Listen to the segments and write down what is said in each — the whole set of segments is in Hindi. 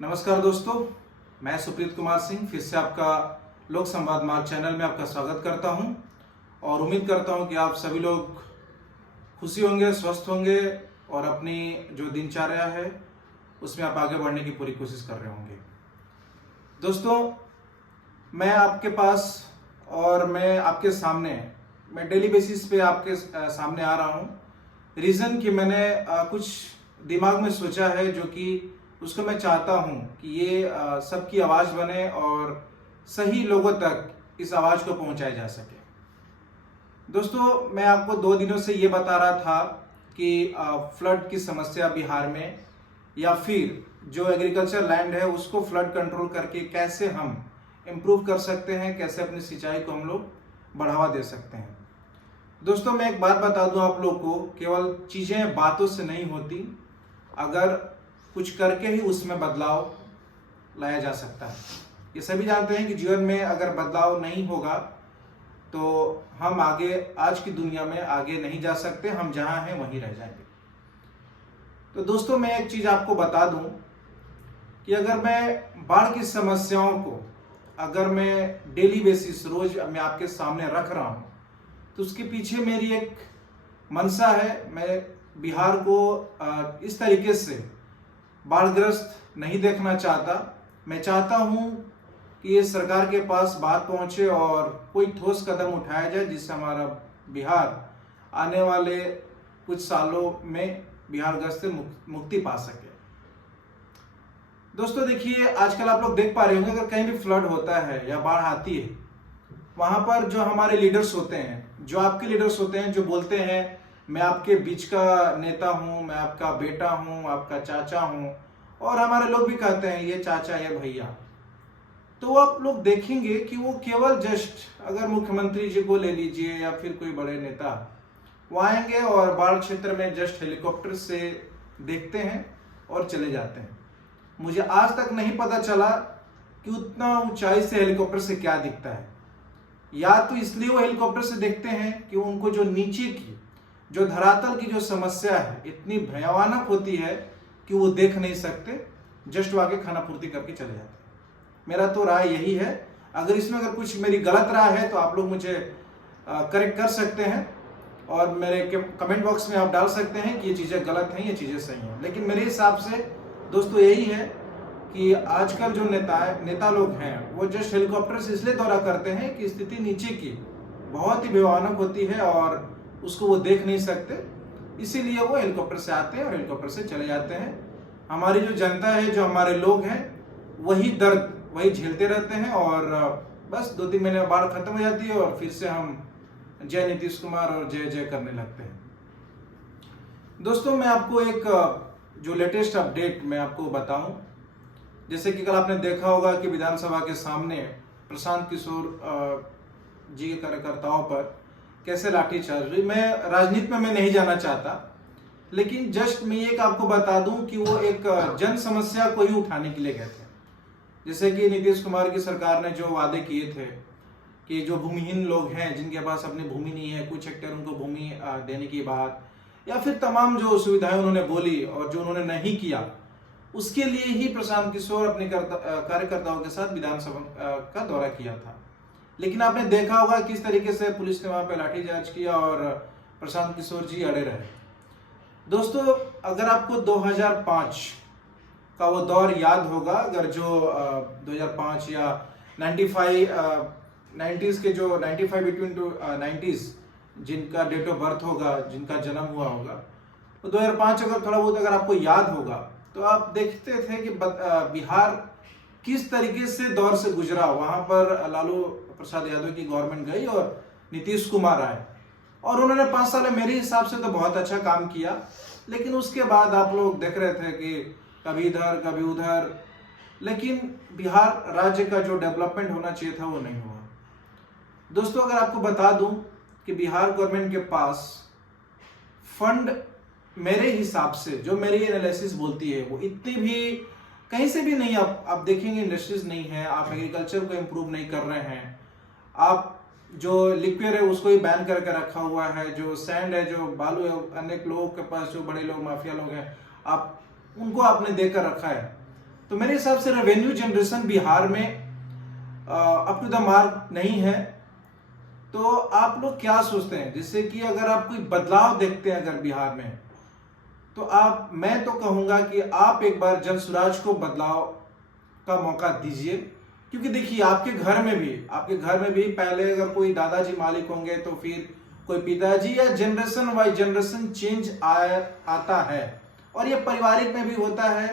नमस्कार दोस्तों, मैं सुप्रीत कुमार सिंह फिर से आपका लोक संवाद मार्ग चैनल में आपका स्वागत करता हूं और उम्मीद करता हूं कि आप सभी लोग खुशी होंगे, स्वस्थ होंगे और अपनी जो दिनचर्या है उसमें आप आगे बढ़ने की पूरी कोशिश कर रहे होंगे। दोस्तों, मैं आपके पास और मैं आपके सामने मैं डेली बेसिस पे आपके सामने आ रहा हूँ। रीज़न कि मैंने कुछ दिमाग में सोचा है जो कि उसको मैं चाहता हूँ कि ये सबकी आवाज़ बने और सही लोगों तक इस आवाज़ को पहुँचाया जा सके। दोस्तों, मैं आपको 2 दिनों से ये बता रहा था कि फ्लड की समस्या बिहार में या फिर जो एग्रीकल्चर लैंड है उसको फ्लड कंट्रोल करके कैसे हम इम्प्रूव कर सकते हैं, कैसे अपनी सिंचाई को हम लोग बढ़ावा दे सकते हैं। दोस्तों, मैं एक बात बता दूं आप लोग को, केवल चीज़ें बातों से नहीं होती, अगर कुछ करके ही उसमें बदलाव लाया जा सकता है। ये सभी जानते हैं कि जीवन में अगर बदलाव नहीं होगा तो हम आगे आज की दुनिया में आगे नहीं जा सकते, हम जहां हैं वहीं रह जाएंगे। तो दोस्तों, मैं एक चीज़ आपको बता दूं कि अगर मैं बाढ़ की समस्याओं को अगर मैं डेली बेसिस रोज मैं आपके सामने रख रहा हूं तो उसके पीछे मेरी एक मंशा है। मैं बिहार को इस तरीके से बाढ़ग्रस्त नहीं देखना चाहता। मैं चाहता हूं कि ये सरकार के पास बात पहुंचे और कोई ठोस कदम उठाया जाए जिससे हमारा बिहार आने वाले कुछ सालों में बिहारग्रस्त से मुक्ति पा सके। दोस्तों देखिए, आजकल आप लोग देख पा रहे होंगे, अगर कहीं भी फ्लड होता है या बाढ़ आती है, वहां पर जो हमारे लीडर्स होते हैं, जो आपके लीडर्स होते हैं, जो बोलते हैं मैं आपके बीच का नेता हूं, मैं आपका बेटा हूं, आपका चाचा हूं, और हमारे लोग भी कहते हैं ये चाचा ये भैया, तो आप लोग देखेंगे कि वो केवल जस्ट अगर मुख्यमंत्री जी को ले लीजिए या फिर कोई बड़े नेता, वो आएंगे और बाढ़ क्षेत्र में जस्ट हेलीकॉप्टर से देखते हैं और चले जाते हैं। मुझे आज तक नहीं पता चला कि उतना ऊंचाई से हेलीकॉप्टर से क्या दिखता है। या तो इसलिए वो हेलीकॉप्टर से देखते हैं कि उनको जो नीचे की जो धरातल की जो समस्या है इतनी भयानक होती है कि वो देख नहीं सकते, जस्ट वो आगे खाना पूर्ति करके चले जाते हैं। मेरा तो राय यही है। अगर इसमें अगर कुछ मेरी गलत राय है तो आप लोग मुझे करेक्ट कर सकते हैं और मेरे कमेंट बॉक्स में आप डाल सकते हैं कि ये चीज़ें गलत हैं, ये चीज़ें सही हैं। लेकिन मेरे हिसाब से दोस्तों यही है कि आजकल जो नेता लोग हैं वो जस्ट हेलीकॉप्टर से इसलिए दौरा करते हैं कि स्थिति नीचे की बहुत ही भयानक होती है और उसको वो देख नहीं सकते, इसीलिए वो हेलीकॉप्टर से आते हैं और हेलीकॉप्टर से चले जाते हैं। हमारी जो जनता है, जो हमारे लोग हैं, वही दर्द वही झेलते रहते हैं और बस 2-3 महीने में बाढ़ खत्म हो जाती है और फिर से हम जय नीतीश कुमार और जय जय करने लगते हैं। दोस्तों, मैं आपको एक जो लेटेस्ट अपडेट मैं आपको बताऊं, जैसे कि कल आपने देखा होगा कि विधानसभा के सामने प्रशांत किशोर जी के कार्यकर्ताओं पर कैसे लाठीचार्ज हुई। मैं राजनीति में मैं नहीं जाना चाहता, लेकिन जस्ट मैं एक आपको बता दूं कि वो एक जन समस्या को ही उठाने के लिए गए थे। जैसे कि नीतीश कुमार की सरकार ने जो वादे किए थे कि जो भूमिहीन लोग हैं, जिनके पास अपनी भूमि नहीं है, कुछ हेक्टेयर उनको भूमि देने की बात, या फिर तमाम जो सुविधाएं उन्होंने बोली और जो उन्होंने नहीं किया, उसके लिए ही प्रशांत किशोर अपने कार्यकर्ताओं के साथ विधानसभा का दौरा किया था। लेकिन आपने देखा होगा किस तरीके से पुलिस ने वहां पे लाठीचार्ज किया और प्रशांत किशोर जी अड़े रहे। दोस्तों, अगर आपको 2005 का वो दौर याद होगा, अगर जो 2005 या 90s के जो 95 बिटवीन टू 90s जिनका डेट ऑफ बर्थ होगा, जिनका जन्म हुआ होगा, तो 2005 अगर थोड़ा बहुत अगर आपको याद होगा तो आप देखते थे कि बिहार किस तरीके से दौर से गुजरा। वहां पर लालू प्रसाद यादव की गवर्नमेंट गई और नीतीश कुमार आए और उन्होंने 5 साल मेरे हिसाब से तो बहुत अच्छा काम किया। लेकिन उसके बाद आप लोग देख रहे थे कि कभी इधर कभी उधर, लेकिन बिहार राज्य का जो डेवलपमेंट होना चाहिए था वो नहीं हुआ। दोस्तों, अगर आपको बता दूं कि बिहार गवर्नमेंट के पास फंड मेरे हिसाब से, जो मेरी एनालिसिस बोलती है, वो इतनी भी कहीं से भी नहीं। आप देखेंगे इंडस्ट्रीज नहीं है, आप एग्रीकल्चर को इम्प्रूव नहीं कर रहे हैं, आप जो लिक्विड है उसको ही बैन करके रखा हुआ है, जो सैंड है, जो बालू है, अनेक लोगों के पास जो बड़े लोग माफिया लोग हैं, आप उनको आपने देकर रखा है। तो मेरे हिसाब से रेवेन्यू जनरेशन बिहार में अप टू द मार्क नहीं है। तो आप लोग क्या सोचते हैं, जिससे कि अगर आप कोई बदलाव देखते हैं अगर बिहार में, तो मैं तो कहूंगा कि आप एक बार जनसुराज को बदलाव का मौका दीजिए। क्योंकि देखिए आपके घर में भी पहले अगर कोई दादाजी मालिक होंगे तो फिर कोई पिताजी, या जनरेशन वाइज जनरेशन चेंज आता है। और ये पारिवारिक में भी होता है,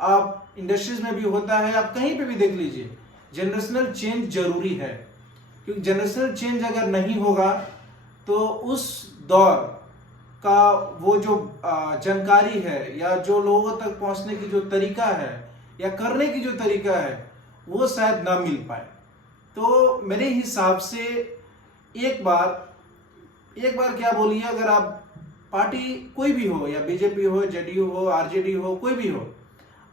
आप इंडस्ट्रीज में भी होता है, आप कहीं पे भी देख लीजिए, जनरेशनल चेंज जरूरी है। क्योंकि जनरेशनल चेंज अगर नहीं होगा तो उस दौर का वो जो जानकारी है या जो लोगों तक पहुंचने की जो तरीका है या करने की जो तरीका है वो शायद ना मिल पाए। तो मेरे हिसाब से एक बार क्या बोलिए, अगर आप पार्टी कोई भी हो, या बीजेपी हो, जेडीयू हो, आरजेडी हो, कोई भी हो,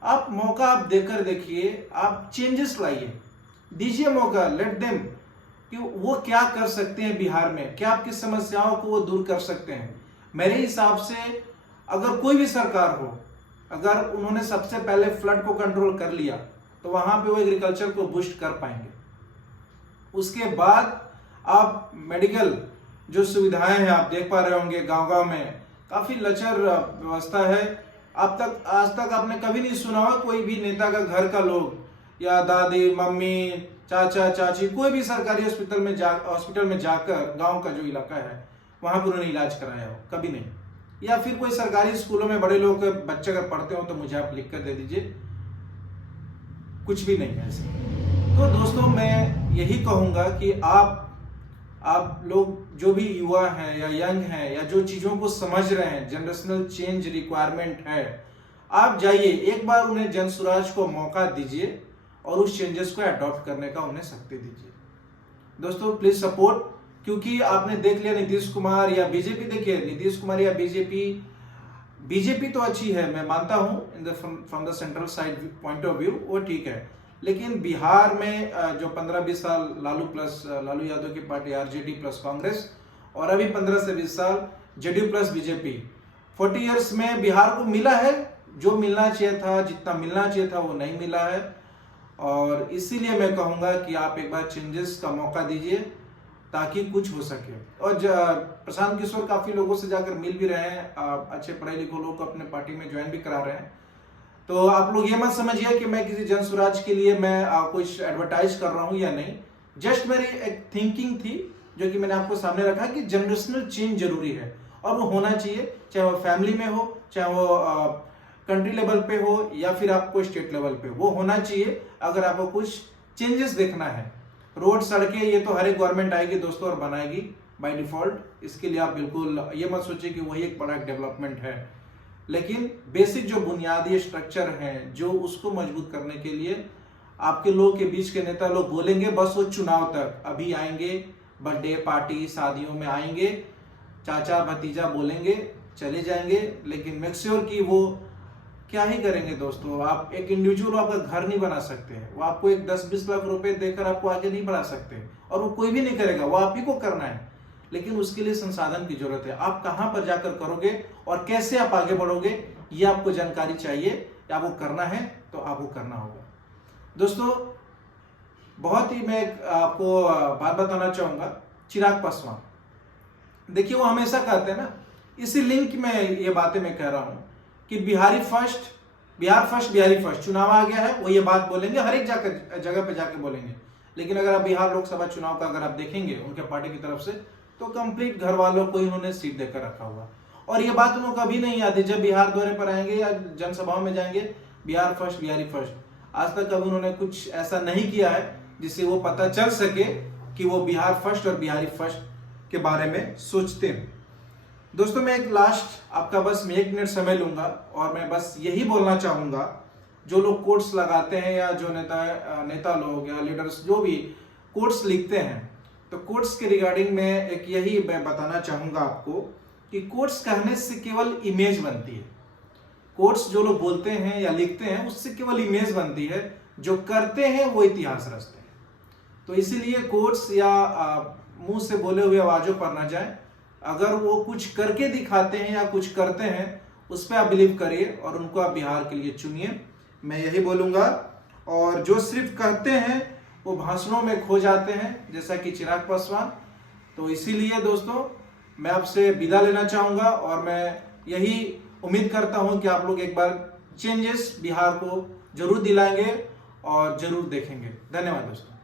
आप मौका आप देकर देखिए, आप चेंजेस लाइए, दीजिए मौका, लेट देम कि वो क्या कर सकते हैं बिहार में, क्या आपकी समस्याओं को वो दूर कर सकते हैं। मेरे हिसाब से अगर कोई भी सरकार हो, अगर उन्होंने सबसे पहले फ्लड को कंट्रोल कर लिया तो वहां पे वो एग्रीकल्चर को बूस्ट कर पाएंगे। उसके बाद आप मेडिकल जो सुविधाएं हैं आप देख पा रहे होंगे, गांव-गांव में काफी लचर व्यवस्था है। आज तक आपने कभी नहीं सुना होगा कोई भी नेता का घर का लोग या दादी, मम्मी, चाचा, चाची कोई भी सरकारी हॉस्पिटल में जाकर गांव का जो इलाका है वहां पर उन्होंने इलाज कराया हो, कभी नहीं। या फिर कोई सरकारी स्कूलों में बड़े लोग के बच्चे अगर पढ़ते हो तो मुझे आप लिख कर दे दीजिए, कुछ भी नहीं है ऐसे। तो दोस्तों मैं यही कहूंगा कि आप लोग जो भी युवा हैं या यंग हैं या जो चीजों को समझ रहे हैं, जनरेशनल चेंज रिक्वायरमेंट है, आप जाइए एक बार उन्हें जनसुराज को मौका दीजिए और उस चेंजेस को अडॉप्ट करने का उन्हें शक्ति दीजिए। दोस्तों प्लीज सपोर्ट, क्योंकि आपने देख लिया नीतीश कुमार या बीजेपी, देखिए नीतीश कुमार या बीजेपी तो अच्छी है, मैं मानता हूं from the central side point of view वो ठीक है, लेकिन बिहार में जो 15-20 साल लालू यादव की पार्टी आरजेडी प्लस कांग्रेस, और अभी 15 से 20 साल जेडीयू प्लस बीजेपी, 40 इयर्स में बिहार को मिला है जो मिलना चाहिए था, जितना मिलना चाहिए था वो नहीं मिला है। और इसीलिए मैं कहूंगा कि आप एक बार चेंजेस का मौका दीजिए ताकि कुछ हो सके। और प्रशांत किशोर काफी लोगों से जाकर मिल भी रहे हैं, अच्छे पढ़े लिखे लोग को अपने पार्टी में ज्वाइन भी करा रहे हैं। तो आप लोग ये मत समझिए कि मैं किसी जनसुराज के लिए मैं कुछ एडवर्टाइज कर रहा हूं या नहीं, जस्ट मेरी एक थिंकिंग थी जो कि मैंने आपको सामने रखा कि जनरेशनल चेंज जरूरी है और वो होना चाहिए, चाहे वो फैमिली में हो, चाहे वो कंट्री लेवल पे हो या फिर आपको स्टेट लेवल पे, वो होना चाहिए। अगर आपको कुछ चेंजेस देखना है, रोड, सड़कें, ये तो हर एक गवर्नमेंट आएगी दोस्तों और बनाएगी बाय डिफॉल्ट, इसके लिए आप बिल्कुल ये मत सोचिए कि वही एक बड़ा डेवलपमेंट है, लेकिन बेसिक जो बुनियादी स्ट्रक्चर हैं जो उसको मजबूत करने के लिए आपके लोग के बीच के नेता लोग बोलेंगे, बस वो चुनाव तक, अभी आएंगे बर्थडे पार्टी शादियों में आएंगे, चाचा भतीजा बोलेंगे, चले जाएंगे, लेकिन मेक श्योर कि वो क्या ही करेंगे दोस्तों। आप एक इंडिविजुअल आपका घर नहीं बना सकते हैं, वो आपको एक 10-20 लाख रुपए देकर आपको आगे नहीं बढ़ा सकते, और वो कोई भी नहीं करेगा, वो आप ही को करना है, लेकिन उसके लिए संसाधन की जरूरत है। आप कहां पर जाकर करोगे और कैसे आप आगे बढ़ोगे, ये आपको जानकारी चाहिए, या वो करना है तो आपको करना होगा। दोस्तों बहुत ही मैं आपको बात बताना चाहूंगा, चिराग पासवान, देखिए वो हमेशा कहते हैं ना, इसी लिंक में ये बातें मैं कह रहा हूं कि बिहार फर्स्ट, बिहारी फर्स्ट, चुनाव आ गया है, वो ये बात बोलेंगे, हर एक जगह पे जाके बोलेंगे। लेकिन अगर आप बिहार लोकसभा चुनाव का अगर आप देखेंगे उनके पार्टी की तरफ से, तो कंप्लीट घर वालों को इन्होंने सीट देकर रखा हुआ, और ये बात उनको कभी नहीं आती जब बिहार दौरे पर आएंगे या जनसभाओं में जाएंगे, बिहार फर्स्ट, बिहारी फर्स्ट। आज तक कभी उन्होंने कुछ ऐसा नहीं किया है जिससे वो पता चल सके कि वो बिहार फर्स्ट और बिहारी फर्स्ट के बारे में सोचते हैं। दोस्तों मैं एक लास्ट आपका बस मैं 1 मिनट समय लूंगा, और मैं बस यही बोलना चाहूंगा, जो लोग कोट्स लगाते हैं या जो नेता लोग या लीडर्स जो भी कोट्स लिखते हैं, तो कोट्स के रिगार्डिंग में एक यही मैं बताना चाहूंगा आपको कि कोट्स कहने से केवल इमेज बनती है। कोट्स जो लोग बोलते हैं या लिखते हैं उससे केवल इमेज बनती है, जो करते हैं वो इतिहास रचते हैं। तो इसीलिए कोट्स या मुंह से बोले हुए आवाजों पर ना जाए, अगर वो कुछ करके दिखाते हैं या कुछ करते हैं उस पर आप बिलीव करिए और उनको आप बिहार के लिए चुनिए। मैं यही बोलूँगा। और जो सिर्फ कहते हैं वो भाषणों में खो जाते हैं, जैसा कि चिराग पासवान। तो इसीलिए दोस्तों मैं आपसे विदा लेना चाहूँगा और मैं यही उम्मीद करता हूँ कि आप लोग एक बार चेंजेस बिहार को जरूर दिलाएंगे और जरूर देखेंगे। धन्यवाद दोस्तों।